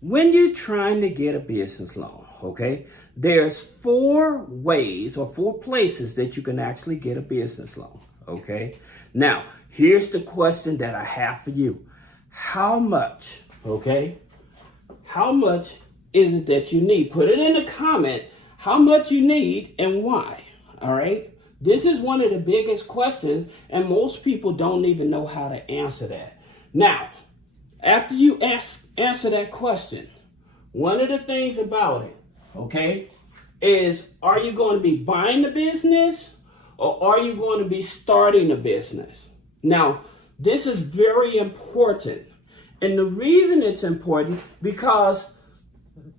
When you're trying to get a business loan, okay, there's 4 ways or 4 places that you can actually get a business loan, okay? Now, here's the question that I have for you. How much, okay? How much is it that you need? Put it in the comment how much you need and why, all right? This is one of the biggest questions, and most people don't even know how to answer that. Now, after you answer that question, one of the things about it, okay, is are you going to be buying the business or are you going to be starting a business? Now, this is very important. And the reason it's important because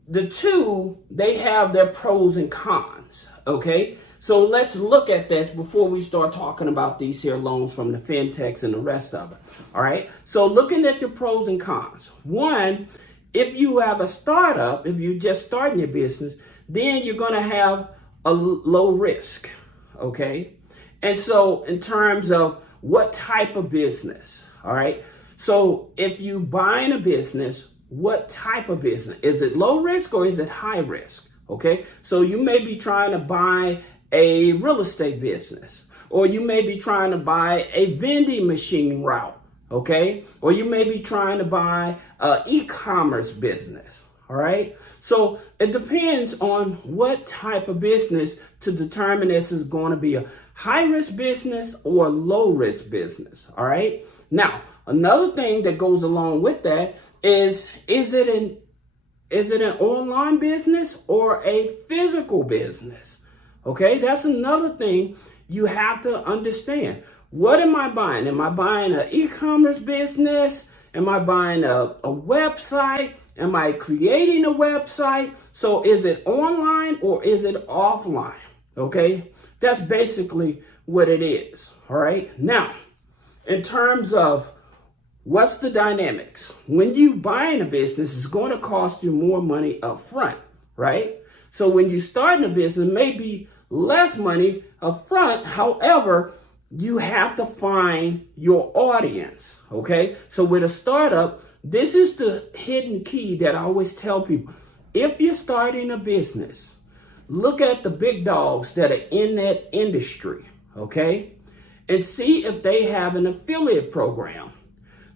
the two, they have their pros and cons, okay? So let's look at this before we start talking about these here loans from the fintechs and the rest of it. All right. So looking at your pros and cons. One, if you have a startup, if you're just starting your business, then you're going to have a low risk. Okay. And so in terms of what type of business, all right. So if you buying a business, what type of business? Is it low risk or is it high risk? Okay. So you may be trying to buy a real estate business, or you may be trying to buy a vending machine route. Okay, or you may be trying to buy an e-commerce business. All right, so it depends on what type of business to determine this is going to be a high risk business or a low risk business. All right, now another thing that goes along with that is it an online business or a physical business? Okay, that's another thing you have to understand. What am I buying? Am I buying an e-commerce business? Am I buying a website? Am I creating a website? So is it online or is it offline? Okay, that's basically what it is. All right. Now, in terms of what's the dynamics? When you buying a business, it's going to cost you more money up front, right? So when you starting a business, maybe less money up front. However, you have to find your audience, okay? So with a startup, this is the hidden key that I always tell people. If you're starting a business, look at the big dogs that are in that industry, okay? And see if they have an affiliate program.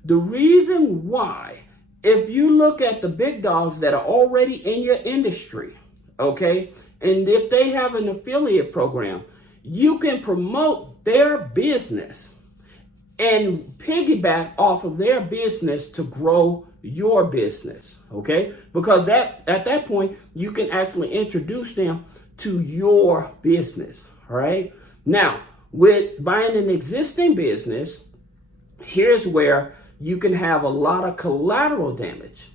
The reason why, if you look at the big dogs that are already in your industry, okay, and if they have an affiliate program, you can promote their business and piggyback off of their business to grow your business, okay? Because at that point, you can actually introduce them to your business, all right? Now, with buying an existing business, here's where you can have a lot of collateral damage.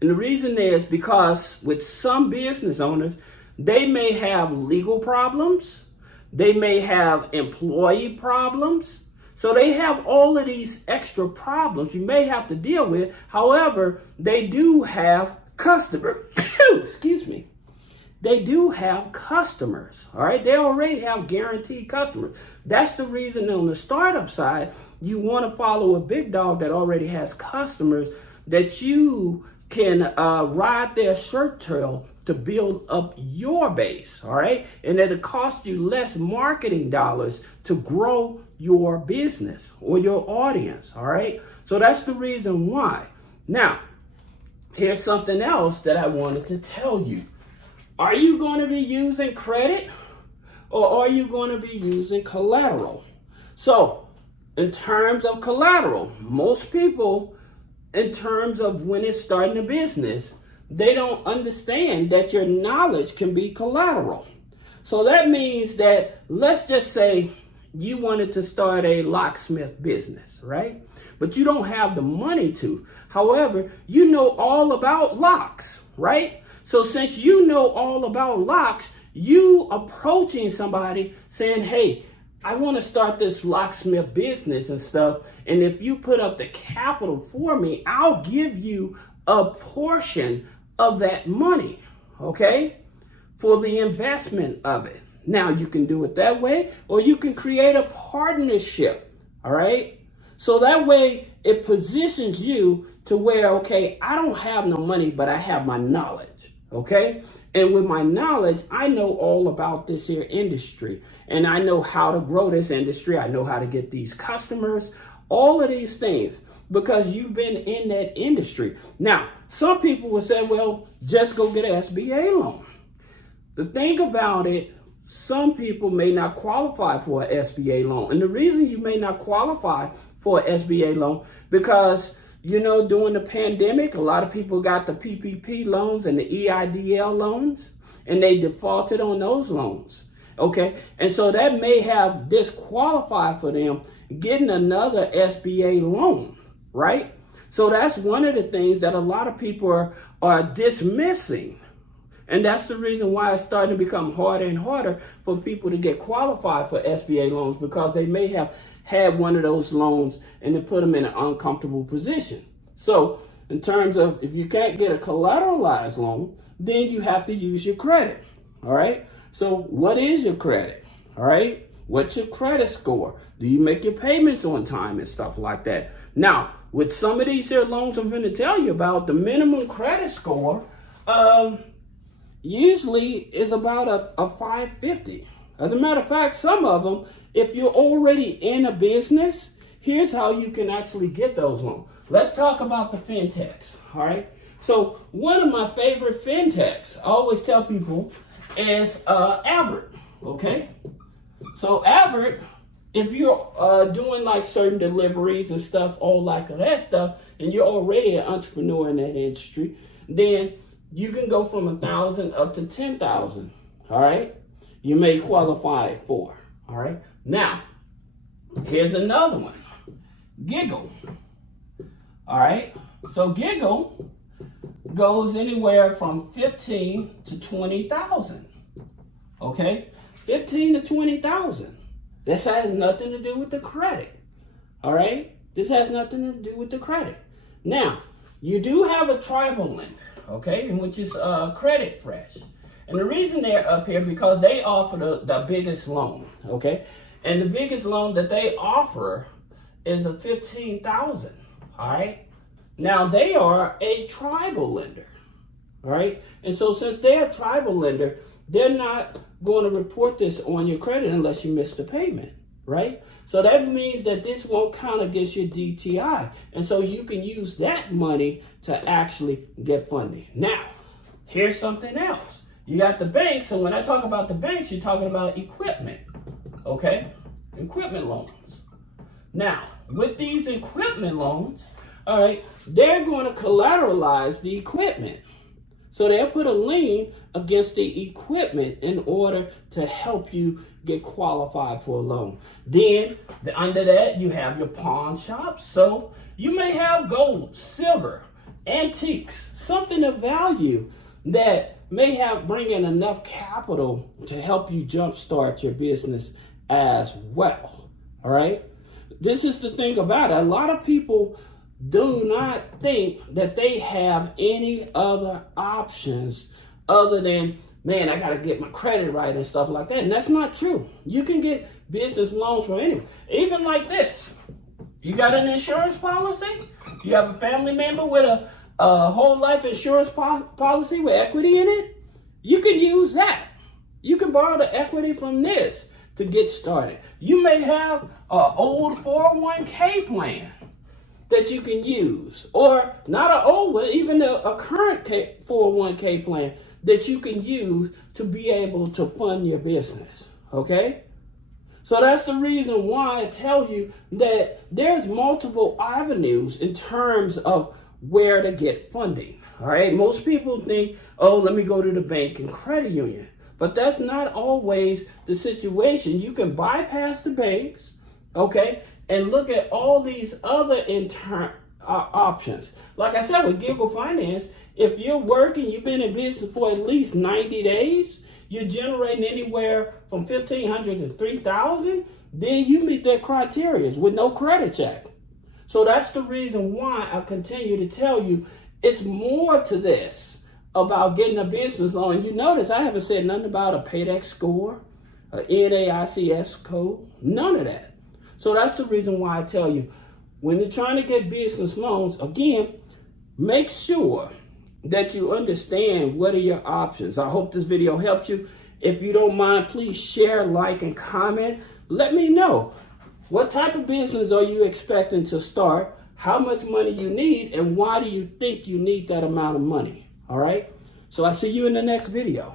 And the reason is because with some business owners, they may have legal problems. They may have employee problems. So they have all of these extra problems you may have to deal with. However, they do have customers. Excuse me. They do have customers. All right. They already have guaranteed customers. That's the reason on the startup side, you want to follow a big dog that already has customers that you can ride their shirt tail to build up your base, all right? And it'll cost you less marketing dollars to grow your business or your audience, all right? So that's the reason why. Now, here's something else that I wanted to tell you. Are you going to be using credit or are you going to be using collateral? So, in terms of collateral, most people, in terms of when it's starting a business, they don't understand that your knowledge can be collateral. So that means that, let's just say you wanted to start a locksmith business, right? But you don't have the money to. However, you know all about locks, right? So since you know all about locks, you approaching somebody saying, hey, I want to start this locksmith business and stuff. And if you put up the capital for me, I'll give you a portion of that money, okay, for the investment of it. Now, you can do it that way, or you can create a partnership, all right? So that way, it positions you to where, okay, I don't have no money, but I have my knowledge, okay? And with my knowledge, I know all about this here industry, and I know how to grow this industry. I know how to get these customers, all of these things, because you've been in that industry. Now, some people will say, well, just go get an SBA loan. The thing about it, some people may not qualify for an SBA loan. And the reason you may not qualify for an SBA loan, because, you know, during the pandemic, a lot of people got the PPP loans and the EIDL loans, and they defaulted on those loans. Okay, and so that may have disqualified for them getting another SBA loan, right? So that's one of the things that a lot of people are dismissing. And that's the reason why it's starting to become harder and harder for people to get qualified for SBA loans, because they may have had one of those loans and it put them in an uncomfortable position. So in terms of, if you can't get a collateralized loan, then you have to use your credit. All right. So what is your credit? All right. What's your credit score? Do you make your payments on time and stuff like that? Now, with some of these here loans I'm going to tell you about, the minimum credit score usually is about a 550. As a matter of fact, some of them, if you're already in a business, here's how you can actually get those loans. Let's talk about the Fintechs, all right? So one of my favorite Fintechs, I always tell people, is Albert, okay? So Albert, if you're doing like certain deliveries and stuff, all like that stuff, and you're already an entrepreneur in that industry, then you can go from 1,000 up to 10,000. All right, you may qualify for. All right. Now, here's another one, Giggle. All right. So Giggle goes anywhere from 15 to 20,000. Okay, 15 to 20,000. This has nothing to do with the credit. All right. This has nothing to do with the credit. Now, you do have a tribal lender. Okay, which is Credit Fresh. And the reason they're up here, because they offer the biggest loan, okay? And the biggest loan that they offer is a $15,000, all right? Now, they are a tribal lender, all right? And so since they're a tribal lender, they're not going to report this on your credit unless you miss the payment, right? So that means that this won't count against your DTI. And so you can use that money to actually get funding. Now, here's something else. You got the banks, and when I talk about the banks, you're talking about equipment, okay? Equipment loans. Now, with these equipment loans, all right, they're going to collateralize the equipment. So they'll put a lien against the equipment in order to help you get qualified for a loan. Then under that, you have your pawn shops. So you may have gold, silver, antiques, something of value that may have bring in enough capital to help you jumpstart your business as well. All right. This is the thing about it. A lot of people do not think that they have any other options other than, man, I got to get my credit right and stuff like that. And that's not true. You can get business loans from anyone. Even like this. You got an insurance policy? You have a family member with a whole life insurance policy with equity in it? You can use that. You can borrow the equity from this to get started. You may have an old 401k plan that you can use, or not an old one, even a current 401k plan that you can use to be able to fund your business, okay? So that's the reason why I tell you that there's multiple avenues in terms of where to get funding, all right? Most people think, oh, let me go to the bank and credit union, but that's not always the situation. You can bypass the banks, okay, and look at all these other options. Like I said, with Giggle Finance, if you're working, you've been in business for at least 90 days, you're generating anywhere from $1,500 to $3,000, then you meet their criteria with no credit check. So that's the reason why I continue to tell you it's more to this about getting a business loan. You notice I haven't said nothing about a paydex score, a NAICS code, none of that. So that's the reason why I tell you, when you're trying to get business loans, again, make sure that you understand what are your options. I hope this video helps you. If you don't mind, please share, like, and comment. Let me know, what type of business are you expecting to start? How much money you need, and why do you think you need that amount of money? All right? So I'll see you in the next video.